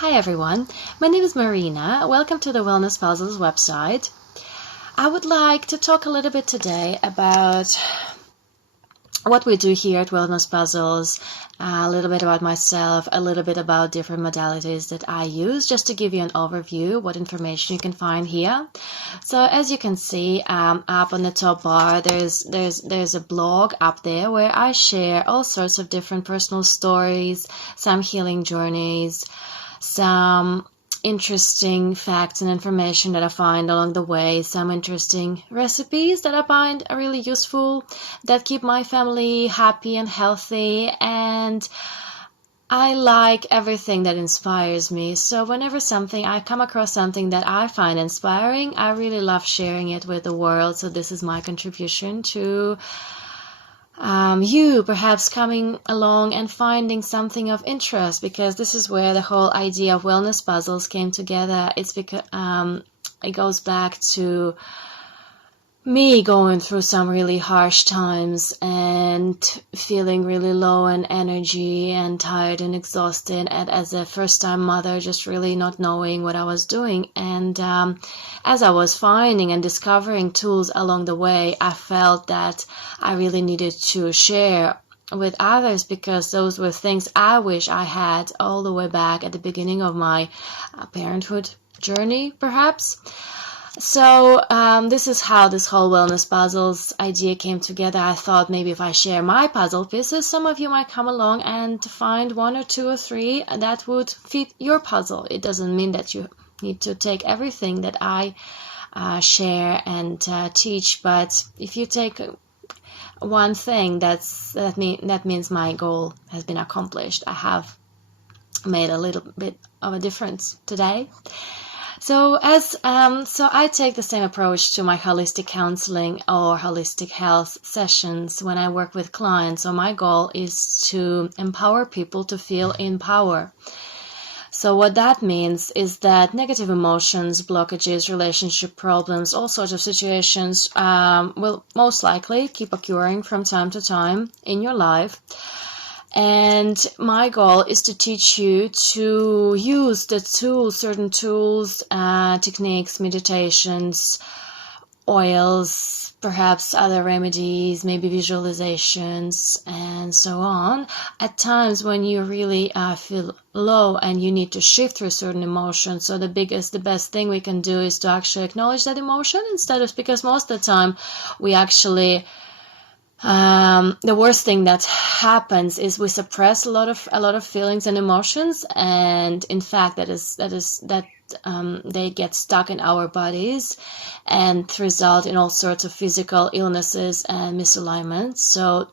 Hi everyone, my name is Marina. Welcome to the Wellness Puzzles website. I would like to talk a little bit today about what we do here at Wellness Puzzles, a little bit about myself, a little bit about different modalities that I use, just to give you an overview what information you can find here. So as you can see, up on the top bar, there's a blog up there where I share all sorts of different personal stories, some healing journeys, some interesting facts and information that I find along the way, some interesting recipes that I find are really useful, that keep my family happy and healthy, and I like everything that inspires me. So whenever I come across something that I find inspiring, I really love sharing it with the world. So this is my contribution to you perhaps coming along and finding something of interest, because this is where the whole idea of Wellness Puzzles came together. It's because it goes back to me going through some really harsh times and feeling really low in energy and tired and exhausted, and as a first-time mother, just really not knowing what I was doing. And as I was finding and discovering tools along the way, I felt that I really needed to share with others, because those were things I wish I had all the way back at the beginning of my parenthood journey, perhaps. So this is how this whole Wellness Puzzles idea came together. I thought maybe if I share my puzzle pieces, some of you might come along and find one or two or three that would fit your puzzle. It doesn't mean that you need to take everything that I share and teach, but if you take one thing, that means my goal has been accomplished. I have made a little bit of a difference today. So I take the same approach to my holistic counseling or holistic health sessions when I work with clients. So my goal is to empower people to feel in power. So what that means is that negative emotions, blockages, relationship problems, all sorts of situations will most likely keep occurring from time to time in your life. And my goal is to teach you to use the tools, certain tools, techniques, meditations, oils, perhaps other remedies, maybe visualizations, and so on, at times when you really feel low and you need to shift through certain emotions. So the best thing we can do is to actually acknowledge that emotion because most of the time we actually the worst thing that happens is we suppress a lot of feelings and emotions, and in fact they get stuck in our bodies and result in all sorts of physical illnesses and misalignments. So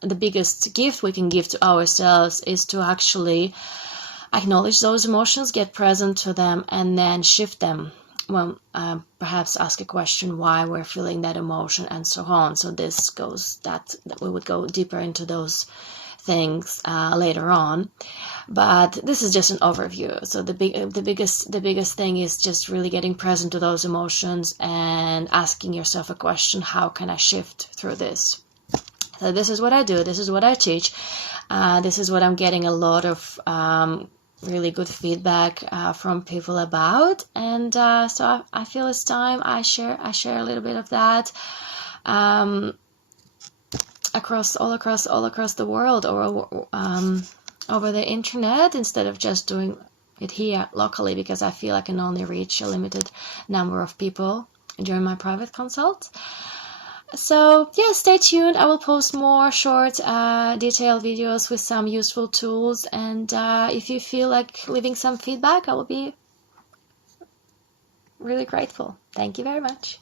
the biggest gift we can give to ourselves is to actually acknowledge those emotions, get present to them, and then shift them. Well, perhaps ask a question why we're feeling that emotion and so on. So this goes that we would go deeper into those things later on, but this is just an overview. So the biggest thing is just really getting present to those emotions and asking yourself a question: how can I shift through this? So this is what I do. This is what I teach. This is what I'm getting a lot of really good feedback from people about, and so I feel it's time I share a little bit of that across the world, or over the internet, instead of just doing it here locally, because I feel I can only reach a limited number of people during my private consults. So yeah, stay tuned. I will post more short, detailed videos with some useful tools, and if you feel like leaving some feedback, I will be really grateful. Thank you very much.